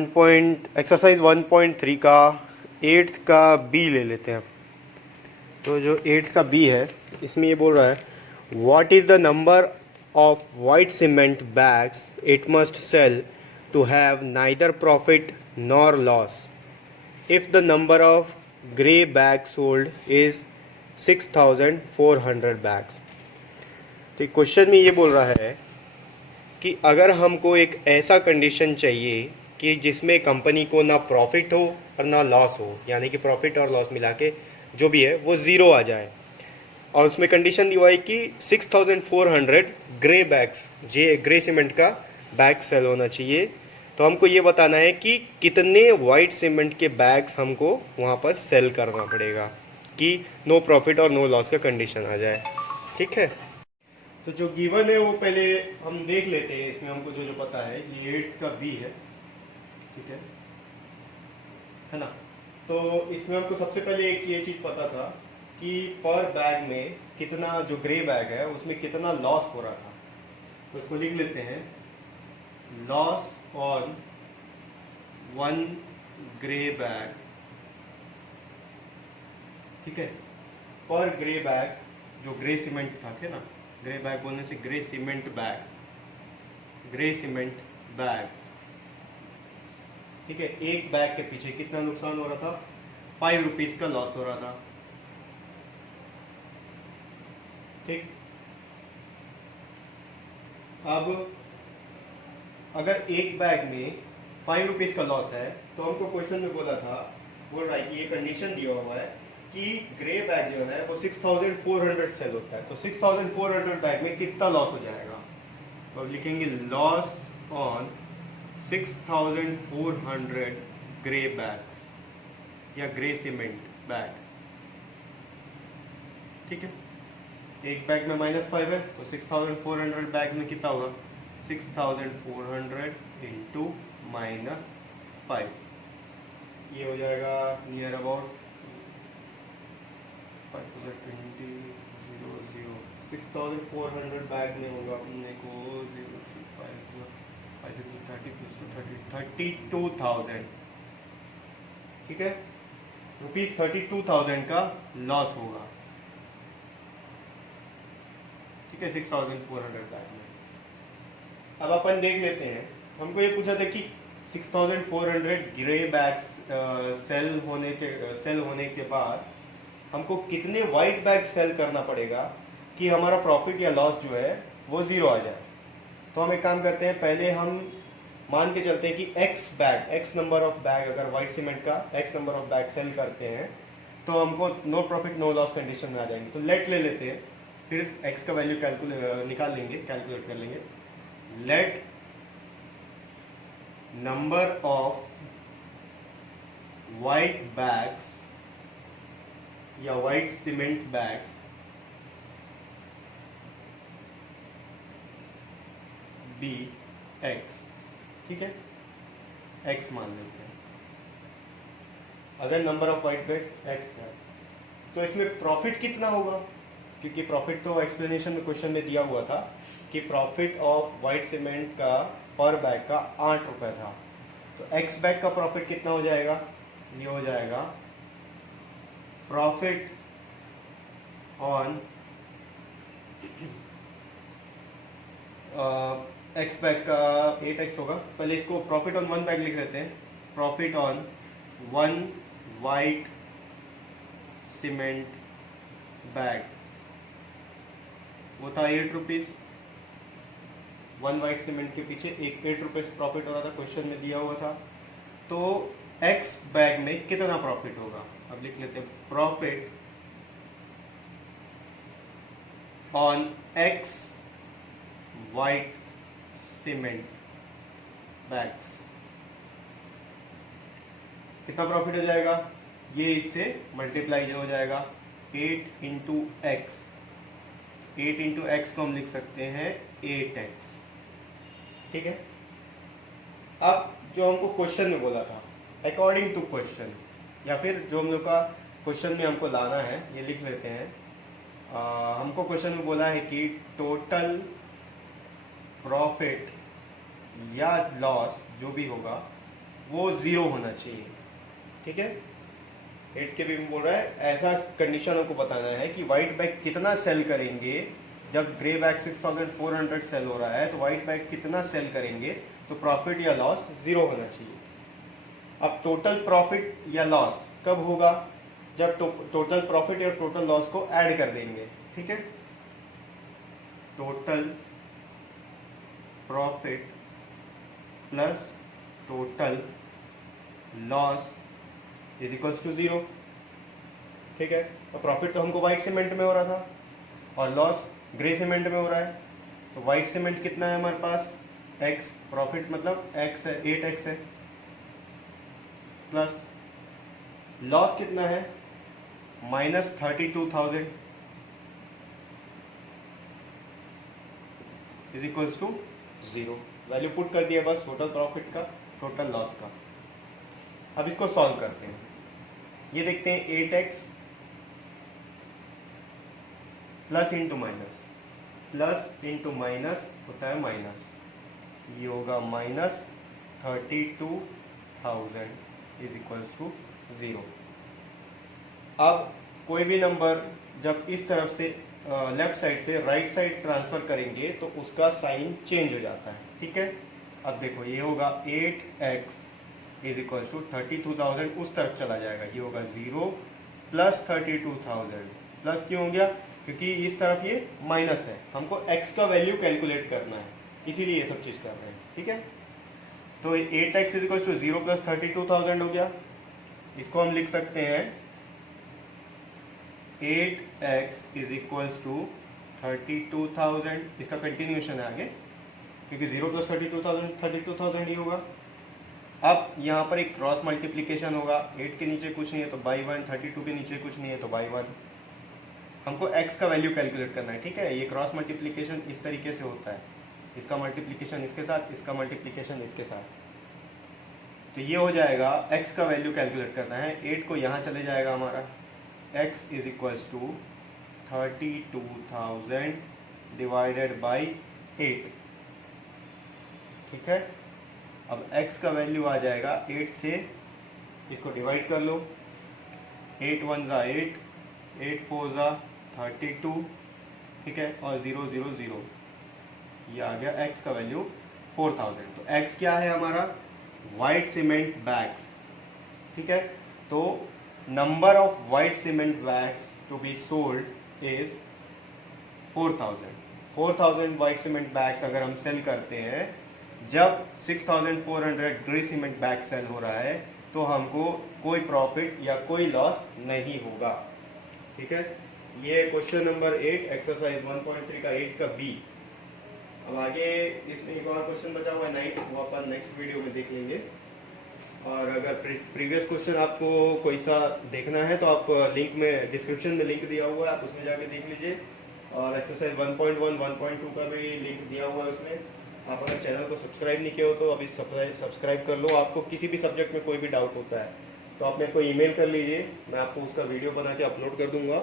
Exercise 1.3 का 8th का B ले लेते हैं। तो जो 8th का बी है इसमें ये बोल रहा है what is the number of white cement bags it must sell to have neither profit nor loss if the number of grey bag sold is 6,400 bags. तो क्वेश्चन में ये बोल रहा है कि अगर हमको एक ऐसा कंडीशन चाहिए कि जिसमें कंपनी को ना प्रॉफिट हो और ना लॉस हो, यानी कि प्रॉफिट और लॉस मिला के जो भी है वो ज़ीरो आ जाए, और उसमें कंडीशन दी हुआ है कि 6,400 ग्रे बैग्स ग्रे सीमेंट का बैग सेल होना चाहिए। तो हमको ये बताना है कि कितने वाइट सीमेंट के बैग्स हमको वहाँ पर सेल करना पड़ेगा कि नो प्रॉफिट और नो लॉस का कंडीशन आ जाए। ठीक है, तो जो गिवन है वो पहले हम देख लेते हैं। इसमें हमको जो जो पता है ये 8th का बी है, ठीक है ना। तो इसमें हमको सबसे पहले एक ये चीज़ पता था कि पर बैग में कितना, जो ग्रे बैग है उसमें कितना लॉस हो रहा था। तो इसको लिख लेते हैं, loss on one grey bag, ठीक है, पर ग्रे बैग जो ग्रे सीमेंट था, थे ना, ग्रे बैग बोलने से ग्रे सीमेंट बैग, ठीक है। एक बैग के पीछे कितना नुकसान हो रहा था, 5 रुपीज का लॉस हो रहा था, ठीक। अब अगर एक बैग में 5 रुपीज का लॉस है तो हमको क्वेश्चन में बोल रहा है कि ये कंडीशन दिया हुआ है कि ग्रे बैग जो है वो 6,400 सेल होता है। तो 6,400 बैग में कितना लॉस हो जाएगा, तो अब लिखेंगे लॉस ऑन 6,400 ग्रे बैग्स या ग्रे सीमेंट बैग, ठीक है। एक बैग में -5 है तो 6,400 बैग में कितना होगा, 6,400 इंटू -5, ये हो जाएगा नियर अबाउट 6,400 बैग में होगा अपने को 32,000, ठीक है, ₹32,000 का लॉस होगा, ठीक है, 6,400 बैग में। अब अपन देख लेते हैं, हमको ये पूछा था कि 6,400 ग्रे बैग्स सेल होने के बाद हमको कितने वाइट बैग सेल करना पड़ेगा कि हमारा प्रॉफिट या लॉस जो है वो ज़ीरो आ जाए। तो हम एक काम करते हैं, पहले हम मान के चलते हैं कि एक्स नंबर ऑफ बैग, अगर वाइट सीमेंट का X number of bag sell करते हैं तो हमको no profit no loss condition में आ जाएंगे। तो लेट ले लेते हैं, फिर एक्स का वैल्यू कैलकुलेट कर लेंगे। Let number of white bags या white cement bags be X, ठीक है, एक्स मान लेते हैं। अगर number of white bags X है तो इसमें प्रॉफिट कितना होगा, क्योंकि प्रॉफिट तो एक्सप्लेनेशन में क्वेश्चन में दिया हुआ था कि प्रॉफिट ऑफ वाइट सीमेंट का पर बैग का 8 रुपये था। तो एक्स बैग का प्रॉफिट कितना हो जाएगा, ये हो जाएगा प्रॉफिट ऑन एक्स बैग का 8x होगा। पहले इसको प्रॉफिट ऑन वन बैग लिख लेते हैं, profit on one white cement bag वो था 8 रुपीज़। वन वाइट सीमेंट के पीछे 8 रुपीज़ प्रॉफिट हो रहा था, क्वेश्चन में दिया हुआ था। तो एक्स बैग में कितना प्रॉफिट होगा, अब लिख लेते हैं, profit on x white cement bags, कितना प्रॉफिट हो जाएगा, ये इससे मल्टीप्लाई हो जाएगा 8 इंटू एक्स। 8 इंटू एक्स को हम लिख सकते हैं 8x, ठीक है। अब जो हमको क्वेश्चन में बोला था अकॉर्डिंग टू क्वेश्चन, या फिर जो हम लोग का क्वेश्चन में हमको लाना है, ये लिख लेते हैं। हमको क्वेश्चन में बोला है कि टोटल प्रॉफिट या लॉस जो भी होगा वो 0 होना चाहिए। ठीक है, 8 के भी में बोल रहा है ऐसा कंडीशन हमको बताना है कि वाइट बैग कितना सेल करेंगे। जब ग्रे बैग 6400 सेल हो रहा है तो वाइट बैग कितना सेल करेंगे तो प्रॉफिट या लॉस 0 होना चाहिए। अब टोटल प्रॉफिट या लॉस कब होगा, जब टोटल प्रॉफिट या टोटल लॉस को ऐड कर देंगे। ठीक है, total profit plus total loss is equals to 0। ठीक है, तो प्रॉफिट तो हमको व्हाइट सीमेंट में हो रहा था और लॉस ग्रे सीमेंट में हो रहा है। तो व्हाइट सीमेंट कितना है हमारे पास x, प्रॉफिट मतलब x है 8x है, प्लस लॉस कितना है -32,000 is equals to 0। Value put कर दिया बस टोटल प्रॉफिट का टोटल लॉस का। अब इसको सॉल्व करते हैं। ये देखते हैं 8x plus into minus, plus into minus होता है माइनस, ये होगा -32,000 इज इक्वल्स टू 0। अब कोई भी नंबर जब इस तरफ से लेफ्ट साइड से राइट साइड ट्रांसफर करेंगे तो उसका साइन चेंज हो जाता है। ठीक है, अब देखो ये होगा 8x इज इक्वल टू 32,000 उस तरफ चला जाएगा, ये होगा 0 प्लस 32,000। प्लस क्यों हो गया, क्योंकि इस तरफ ये माइनस है, हमको x का वैल्यू कैलकुलेट करना है, इसीलिए ये सब चीज़ कर रहे हैं। ठीक है, तो 8x is equal to 0 plus 32,000 हो गया। इसको हम लिख सकते हैं 8x इज इक्वल्स टू 32,000, इसका कंटिन्यूएशन है आगे, क्योंकि 0 प्लस 32,000 ही होगा। अब यहाँ पर एक क्रॉस मल्टीप्लीकेशन होगा, 8 के नीचे कुछ नहीं है तो बाई 1, 32 के नीचे कुछ नहीं है तो बाई 1। हमको x का वैल्यू कैलकुलेट करना है। ठीक है, ये क्रॉस मल्टीप्लीकेशन इस तरीके से होता है, इसका मल्टीप्लीकेशन इसके साथ, इसका मल्टीप्लीकेशन इसके साथ, तो ये हो जाएगा x का वैल्यू कैलकुलेट करना है। 8 को यहाँ चले जाएगा हमारा, x is equals to 32,000 divided by 8। ठीक है, अब x का वैल्यू आ जाएगा 8 से, इसको डिवाइड कर लो, 8 1 ज़ा 8, 8 4 ज़ा 32। ठीक है, और 0 0 0, ये आ गया x का वैल्यू 4000। तो x क्या है हमारा, वाइट सीमेंट बैग्स। ठीक है, तो number of white cement bags to be sold is 4000। 4000 white cement bags अगर हम सेल करते हैं, जब 6400 ग्रे सीमेंट बैग सेल हो रहा है तो हमको कोई प्रॉफिट या कोई लॉस नहीं होगा। ठीक है, ये क्वेश्चन नंबर 8 एक्सरसाइज 1.3 का 8 का बी। अब आगे इसमें एक और क्वेश्चन बचा हुआ है 9, वो अपन नेक्स्ट वीडियो में देख लेंगे। और अगर प्रीवियस क्वेश्चन आपको कोई सा देखना है तो आप लिंक में डिस्क्रिप्शन में लिंक दिया हुआ है, आप उसमें जाके देख लीजिए। और एक्सरसाइज 1.1 1.2 का भी लिंक दिया हुआ है उसमें। आप अगर चैनल को सब्सक्राइब नहीं किया हो तो अभी सब्सक्राइब कर लो। आपको किसी भी सब्जेक्ट में कोई भी डाउट होता है तो आप मेरे को ईमेल कर लीजिए, मैं आपको उसका वीडियो बना के अपलोड कर दूंगा।